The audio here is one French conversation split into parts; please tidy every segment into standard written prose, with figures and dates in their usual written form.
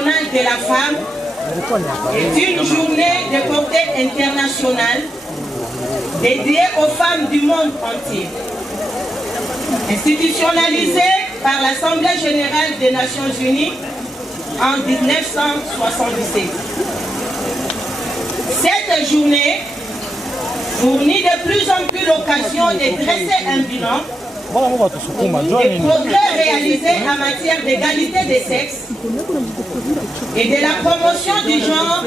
internationale de la femme est une journée de portée internationale dédiée aux femmes du monde entier. Institutionnalisée par l'Assemblée générale des Nations unies en 1977. Cette journée fournit de plus en plus l'occasion de dresser un bilan des progrès réalisés en matière d'égalité des sexes et de la promotion du genre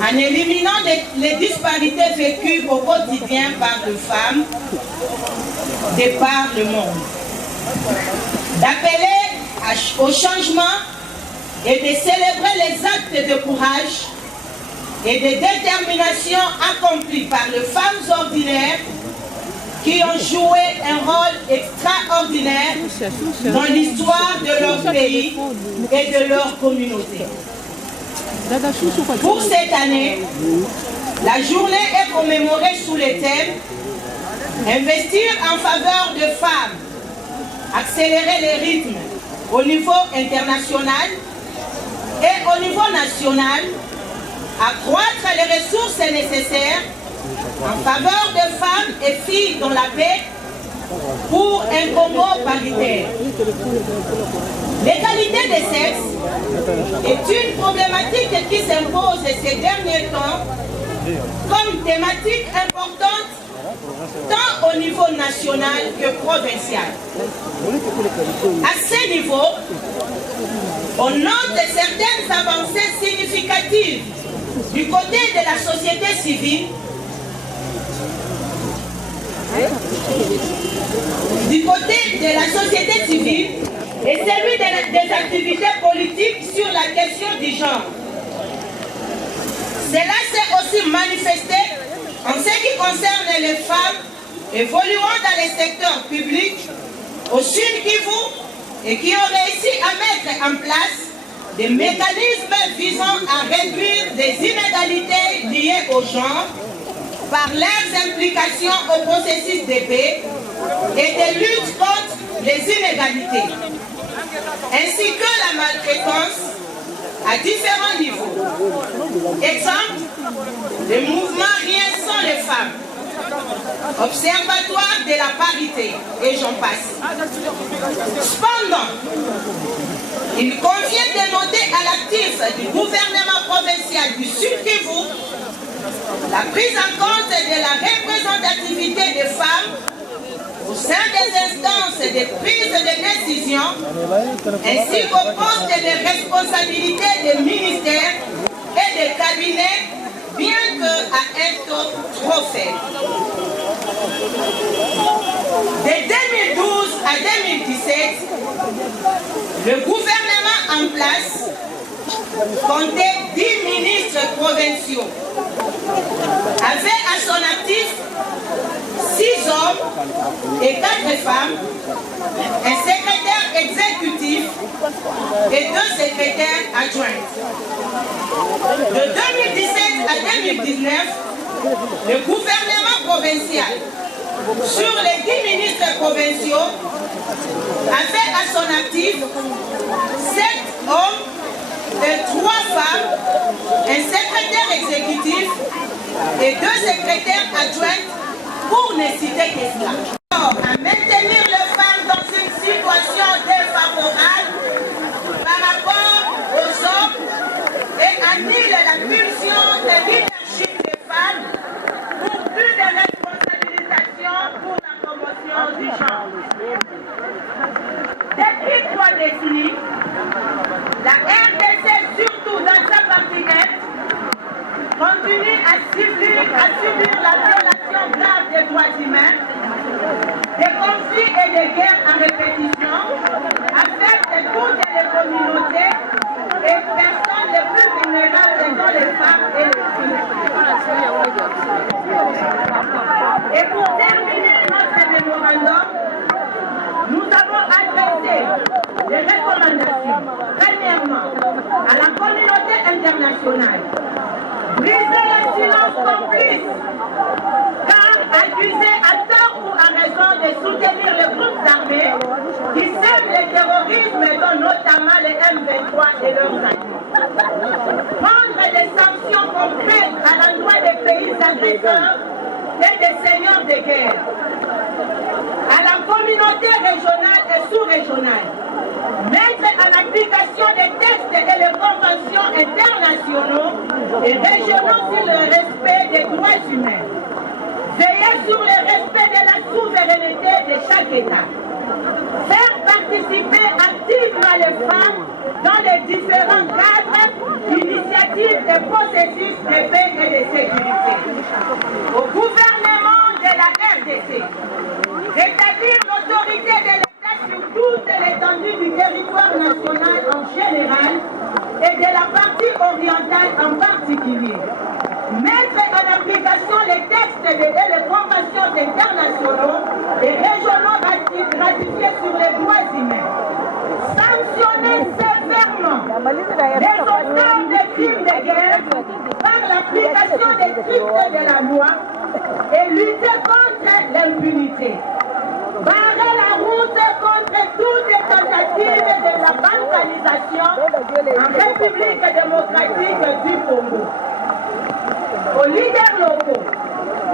en éliminant les disparités vécues au quotidien par les femmes de par le monde. D'appeler au changement et de célébrer les actes de courage et de détermination accomplis par les femmes ordinaires qui ont joué un rôle extraordinaire dans l'histoire de leur pays et de leur communauté. Pour cette année, la journée est commémorée sous le thème « Investir en faveur de femmes, accélérer les rythmes au niveau international et au niveau national, accroître les ressources nécessaires en faveur de femmes et filles dans la paix pour un Congo paritaire. » L'égalité des sexes est une problématique qui s'impose ces derniers temps comme thématique importante tant au niveau national que provincial. À ce niveau, on note certaines avancées significatives du côté de la société civile, et celui des activités politiques sur la question du genre. Cela s'est aussi manifesté en ce qui concerne les femmes évoluant dans les secteurs publics au Sud Kivu et qui ont réussi à mettre en place des mécanismes visant à réduire des inégalités liées au genre par leurs implications au processus de paix et de lutte contre les inégalités, ainsi que la maltraitance à différents niveaux. Exemple, le mouvement Rien sans les femmes, Observatoire de la parité, et j'en passe. Cependant, il convient de noter à l'actif du gouvernement provincial du Sud Kivu la prise en compte de la représentativité des femmes au sein des instances de prise de décision ainsi qu'au poste de responsabilité des ministères et des cabinets, bien qu'à un taux trop faible. De 2012 à 2017, le gouvernement en place comptait 10 ministres provinciaux, avait à son actif 6 hommes et 4 femmes, un secrétaire exécutif et 2 secrétaires adjoints. De 2017 à 2019, le gouvernement provincial, sur les 10 ministres provinciaux, avait à son actif 7 hommes et 3 femmes, un secrétaire exécutif et 2 secrétaires adjoints, pour ne citer que cela. À maintenir les femmes dans une situation défavorable par rapport aux hommes et annule la pulsion de leadership des femmes pour plus de responsabilisation pour la promotion du genre. Depuis 3 décennies, la RDC, surtout dans sa partie Est, continue à subir la violation grave des droits humains, des conflits et des guerres en répétition, affectent toutes les communautés et personnes les plus vulnérables dont les femmes et les filles. Et pour terminer notre mémorandum, nous avons adressé des recommandations, premièrement, à la communauté internationale. Briser le silence complice, car accusés à tort ou à raison de soutenir les groupes armés qui sèment le terrorisme, dont notamment les M23 et leurs alliés. Prendre des sanctions concrètes à l'endroit des pays agresseurs et des seigneurs de guerre. À la communauté régionale et sous-régionale, mettre en application les textes et les conventions internationaux et régionaux sur le respect des droits humains. Veiller sur le respect de la souveraineté de chaque État. Faire participer activement les femmes dans les différents cadres, initiatives et processus de paix et de sécurité. Au gouvernement de la RDC, rétablir l'autorité de l'État sur toute l'étendue du territoire national en général et de la partie orientale en particulier. Mettre en application les textes et les conventions internationaux et régionaux ratifiés sur les droits humains. Sanctionner sévèrement les auteurs des crimes de guerre par l'application des stricts de la loi et lutter contre l'impunité. Barrer la route contre toutes les tentatives de la banalisation en République démocratique du Congo. Aux leaders locaux,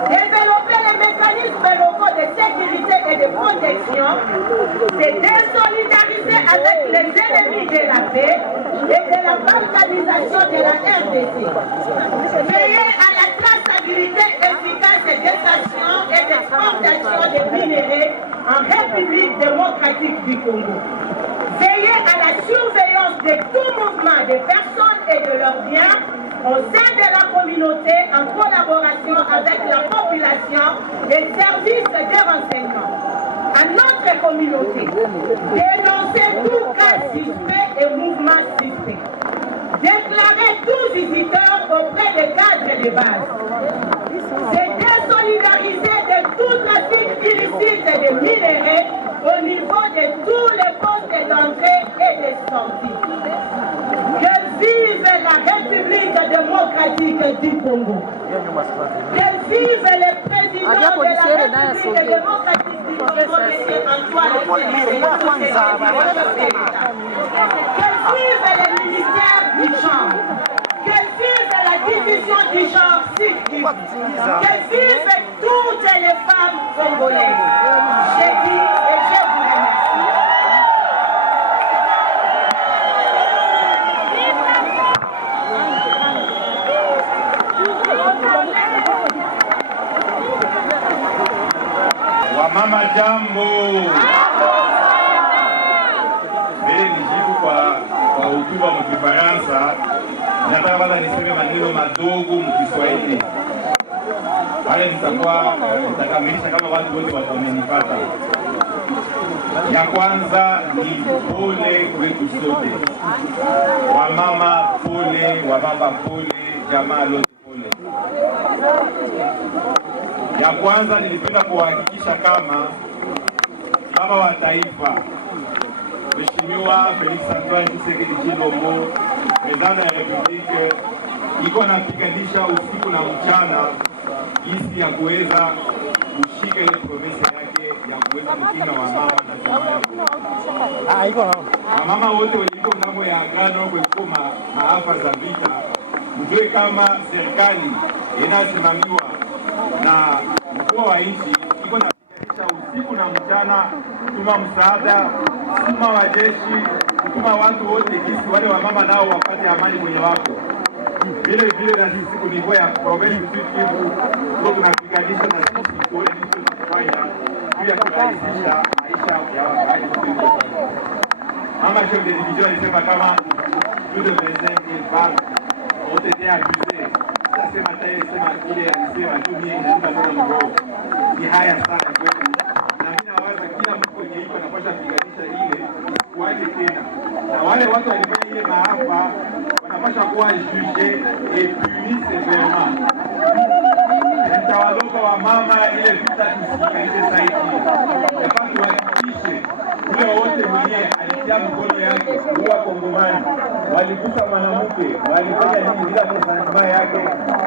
développer les mécanismes locaux de sécurité et de protection, c'est désolidariser avec les ennemis de la paix et de la banalisation de la RDC. Veiller à la traçabilité efficace des extractions et d'exportation des minéraux en République démocratique du Congo. Veiller à la surveillance de tout mouvement des personnes et de leurs biens au sein de la communauté en collaboration avec la population et services de renseignement. À notre communauté, dénoncer tout cas suspect et mouvement suspect. Déclarer tout visiteur auprès des cadres de base. C'est désolidariser de tout trafic illicite de minéraux au niveau de tous les postes d'entrée et de sortie. Que vive la République démocratique du Congo. Que vive le président de la République démocratique du Congo, M. Antoine Tshisekedi. Que vive le ministère du genre. Que vive la division du genre sud-est. Que vive toutes les femmes congolaises. J'ai dit et je vous remercie. Mama jambo. Mbele nijibu kwa hotuba mkifaransa, nataka kwanza niseme maneno madogo mkiswahili. Wale nitakamilisha kama watu wote wamenipata. Ya kwanza ni pole kwetu sote. Wamama pole, wababa pole, jamaa lote pole. Ya kwanza nilipenda kuhakikisha kama baba wa taifa Mheshimiwa Felix Antoine Tshisekedi Tshilombo, President ya Republique, iko anapiganisha usiku na mchana jinsi ya kuweza kushika ile promesa yake ya kuweza kukinga wamama na jamaa yao. Wamama wote waliko ngambo ya agano kwa maafa za vita, mjue kama serikali inasimamiwa na mkuu wa nchi iko napiganisha usiku na mchana, kutuma msaada, kutuma wajeshi, kutuma watu wote kisi wale wamama nao wapate amani kwenye wako. Vile vile na sisi kunivyo ya province Sud-Kivu ndio tunapiganisha na sisi kuona nini tunafanya juu ya kurahisisha maisha ya wakaaji wote. Mama chef de division alisema kama plus de 25 000 femmes ont été abusées. C'est matin, c'est matin, alisema tu ni ndio ni haya sana kwetu. Na mimi nawaza kila mtu kwenye hiko anapaswa kupiganisha ile kuaje tena. Na wale watu walifanya ile maafa wanapaswa kuwa juge et puni sévèrement. Nitawaloga wa mama ile vita tusikilize zaidi. Yapaswa tuhakikishe ule wote mwenye alitia mkono yake huwa Kongomani, walikufa mwanamke, walifanya nini bila kusema yake,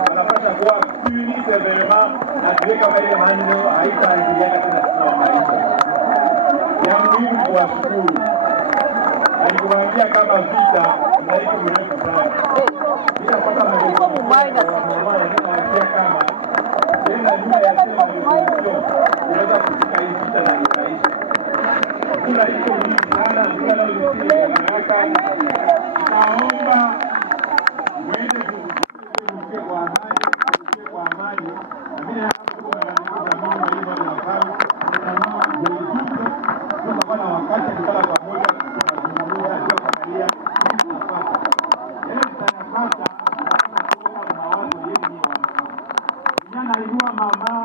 wanapaswa kuwa puni sévèrement na tuweka ile maneno haitaingiliana tena kwa maisha. Ya muhimu kuwashukuru. Alikuambia kama vita Mlaiko mrefu sana. Bila kupata maelezo ya kama tena nyuma ya sema revolution unaweza kufika hii vita na ikaisha. Kula iko mingi sana, kula leo lisile haraka. Naomba mwende kufikia kwa amani. Na mimi hapa kuna mama hivi tunafanya na mama mjumbe kwa na wakati tukala pamoja tunazungumza ndio kuangalia nini tunapata. Yale tunayapata na kuona mawazo yetu ni vijana inua mama